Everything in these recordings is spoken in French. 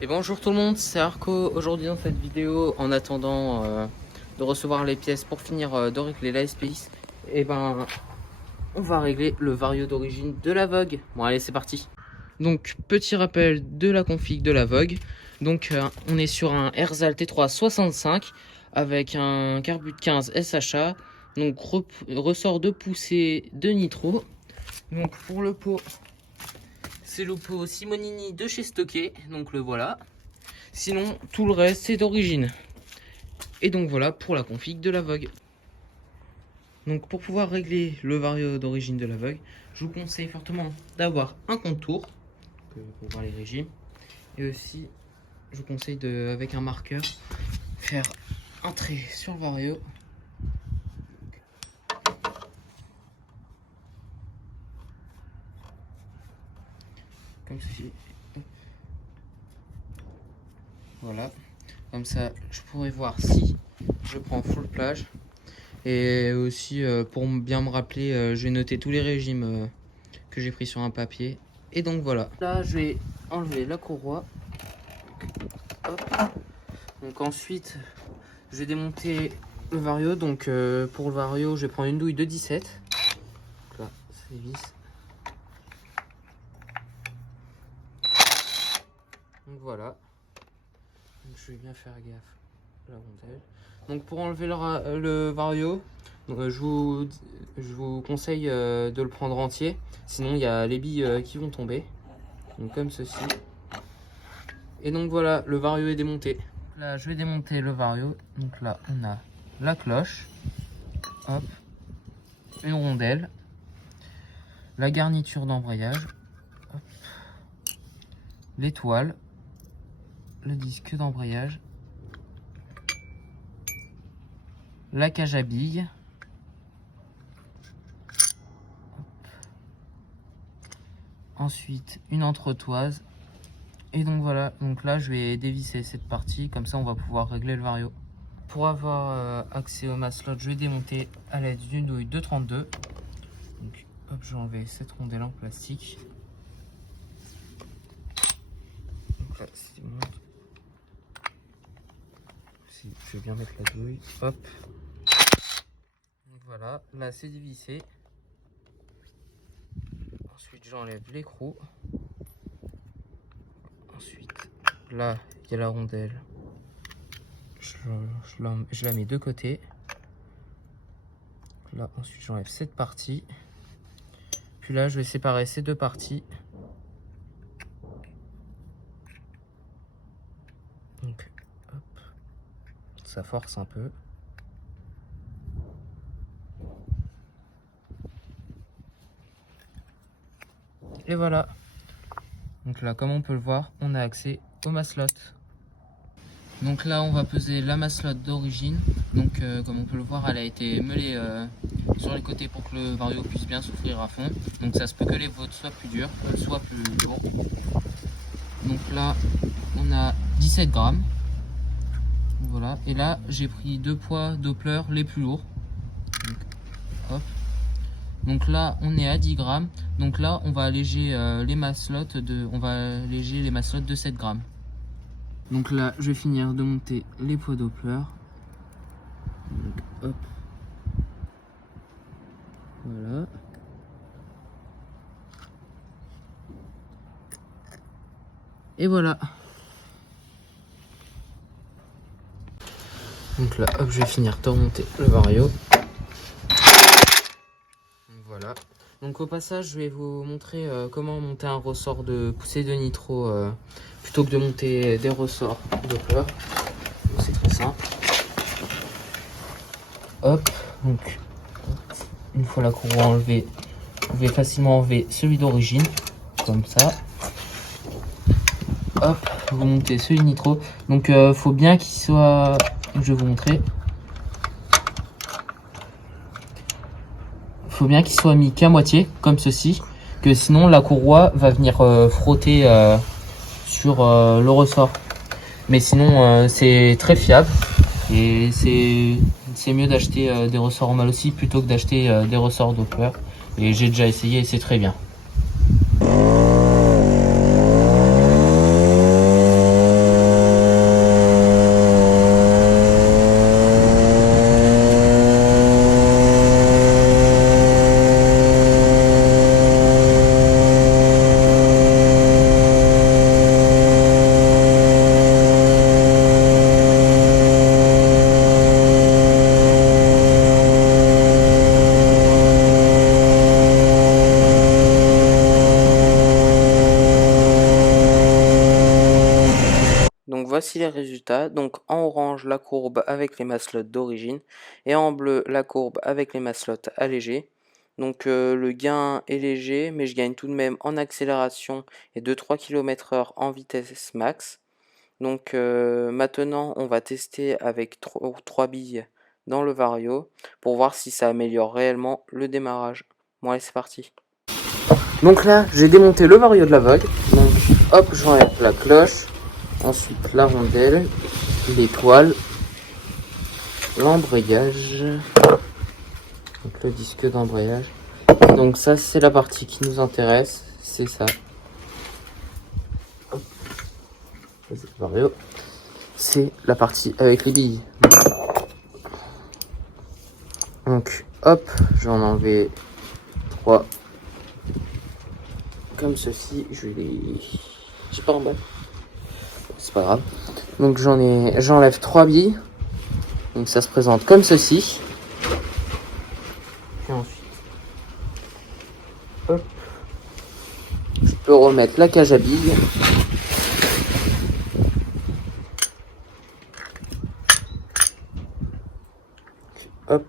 Et bonjour tout le monde, c'est Arco. Aujourd'hui dans cette vidéo, en attendant de recevoir les pièces pour finir de régler la SPX, on va régler le Vario d'origine de la Vogue. Bon allez, c'est parti. Donc petit rappel de la config de la Vogue. Donc on est sur un Erzal T3 65 avec un carbu de 15 SHA. Donc ressort de poussée de nitro. Donc pour le pot, c'est le pot Simonini de chez Stocké, donc le voilà. Sinon, tout le reste, c'est d'origine. Et donc voilà pour la config de la Vogue. Donc pour pouvoir régler le Vario d'origine de la Vogue, je vous conseille fortement d'avoir un contour pour voir les régimes. Et aussi, je vous conseille avec un marqueur, faire un trait sur le Vario. Comme ceci. Voilà. Comme ça, je pourrais voir si je prends full plage. Et aussi, pour bien me rappeler, je vais noter tous les régimes que j'ai pris sur un papier. Et donc voilà. Là, je vais enlever la courroie. Hop. Donc ensuite, je vais démonter le Vario. Donc pour le Vario, je vais prendre une douille de 17. Donc là, c'est vis. Donc voilà. Donc, je vais bien faire gaffe à la rondelle. Donc pour enlever le Vario, donc, je vous conseille de le prendre entier. Sinon il y a les billes qui vont tomber. Donc comme ceci. Et donc voilà, le Vario est démonté. Là je vais démonter le Vario. Donc là on a la cloche. Hop. Une rondelle. La garniture d'embrayage. L'étoile. Le disque d'embrayage. La cage à billes. Ensuite une entretoise. Et donc voilà, donc là je vais dévisser cette partie, comme ça on va pouvoir régler le Vario. Pour avoir accès au maslot, je vais démonter à l'aide d'une douille de 32. Donc hop, je vais enlever cette rondelle en plastique. Donc là c'est bon. Je vais bien mettre la douille, hop. Donc voilà, là c'est dévissé. Ensuite j'enlève l'écrou. Ensuite là il y a la rondelle. Je la mets de côté. Là ensuite j'enlève cette partie. Puis là je vais séparer ces deux parties. Donc hop, ça force un peu. Et voilà. Donc là, comme on peut le voir, on a accès au maslot. Donc là, on va peser la maslot d'origine. Donc comme on peut le voir, elle a été meulée sur les côtés pour que le Vario puisse bien souffrir à fond. Donc ça se peut que les vôtres soient plus durs, soit plus lourds. Donc là, on a 17 grammes. Voilà. Et là, j'ai pris deux poids Doppler les plus lourds. Donc, hop. Donc là, on est à 10 grammes. Donc là, on va alléger les maslots de 7 grammes. Donc là, je vais finir de monter les poids Doppler. Donc, hop. Voilà. Et voilà. Donc là, hop, je vais finir de remonter le Vario. Voilà. Donc au passage, je vais vous montrer comment monter un ressort de poussée de nitro plutôt que de monter des ressorts Doppler. C'est très simple. Hop, donc une fois la courroie enlevée, vous pouvez facilement enlever celui d'origine, comme ça. Hop, vous montez celui de nitro. Donc faut bien qu'il soit, je vais vous montrer. Faut bien qu'il soit mis qu'à moitié, comme ceci, que sinon la courroie va venir frotter sur le ressort. Mais sinon c'est très fiable et c'est mieux d'acheter des ressorts en mal aussi plutôt que d'acheter des ressorts Doppler. Et j'ai déjà essayé et c'est très bien. Donc voici les résultats. Donc en orange la courbe avec les maslots d'origine et en bleu la courbe avec les maslots allégés. Donc le gain est léger mais je gagne tout de même en accélération et de 3 km/h en vitesse max. Donc maintenant on va tester avec 3 billes dans le Vario pour voir si ça améliore réellement le démarrage. Bon allez c'est parti. Donc là j'ai démonté le Vario de la Vogue. Donc hop j'enlève la cloche. Ensuite la rondelle, l'étoile, l'embrayage, donc le disque d'embrayage. Donc ça c'est la partie qui nous intéresse, c'est ça. C'est la partie avec les billes. Donc hop, j'en enlevé 3 comme ceci. Je vais les... J'ai pas en bas. C'est pas grave. Donc j'enlève 3 billes. Donc ça se présente comme ceci. Puis ensuite, hop, je peux remettre la cage à billes. Hop.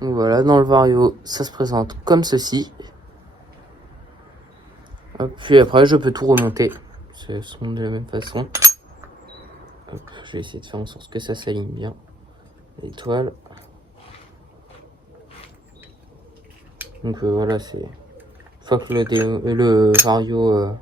Donc voilà, dans le Vario, ça se présente comme ceci. Hop, puis après, je peux tout remonter. Ce sont de la même façon. Hop, je vais essayer de faire en sorte que ça s'aligne bien. L'étoile. Donc voilà, c'est... Une fois que le Vario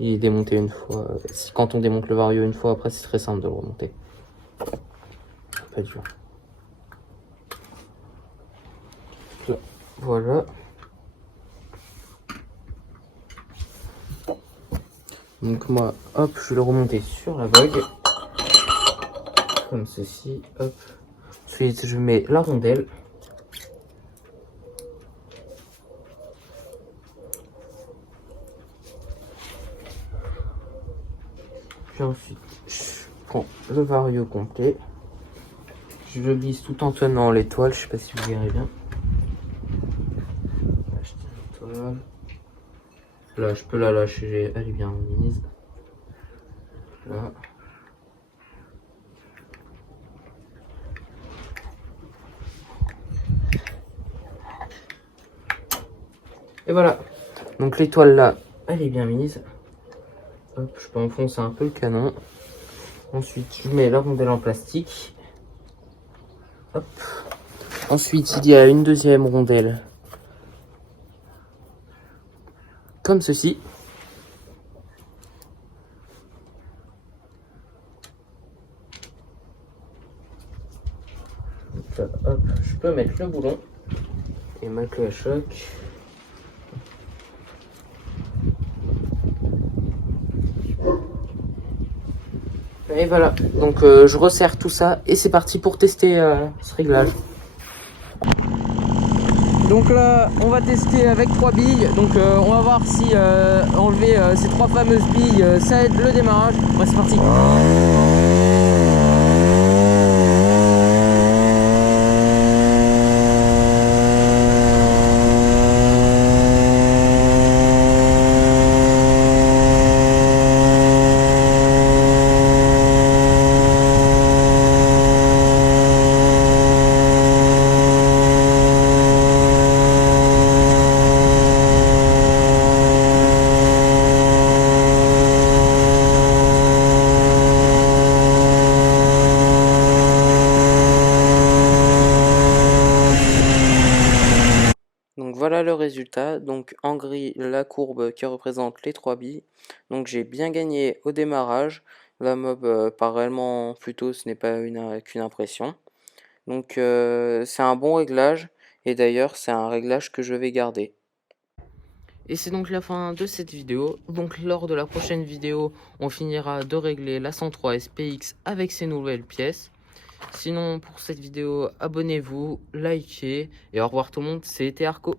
il est démonté une fois, quand on démonte le Vario une fois, après c'est très simple de le remonter. Pas dur. Là, voilà. Donc moi, hop, je vais le remonter sur la Vogue. Comme ceci, hop. Ensuite, je mets la rondelle. Puis ensuite, je prends le Vario complet. Je le glisse tout en tenant l'étoile, je sais pas si vous verrez bien. Là, je tiens l'étoile. Là, je peux la lâcher, elle est bien mise. Là. Et voilà. Donc l'étoile là, elle est bien mise. Hop, je peux enfoncer un peu le canon. Ensuite, je mets la rondelle en plastique. Hop. Ensuite, il y a une deuxième rondelle. Comme ceci. Donc là, hop, je peux mettre le boulon et ma queue à choc. Et voilà, donc je resserre tout ça et c'est parti pour tester ce réglage. Donc là, on va tester avec 3 billes. Donc on va voir si enlever ces 3 fameuses billes, ça aide le démarrage. Ouais, c'est parti. Donc voilà le résultat. Donc en gris, la courbe qui représente les 3 billes. Donc j'ai bien gagné au démarrage. La mob part réellement plus tôt, ce n'est pas qu'une impression. Donc c'est un bon réglage. Et d'ailleurs c'est un réglage que je vais garder. Et c'est donc la fin de cette vidéo. Donc lors de la prochaine vidéo, on finira de régler la 103 SPX avec ses nouvelles pièces. Sinon pour cette vidéo, abonnez-vous, likez et au revoir tout le monde, c'était Arco.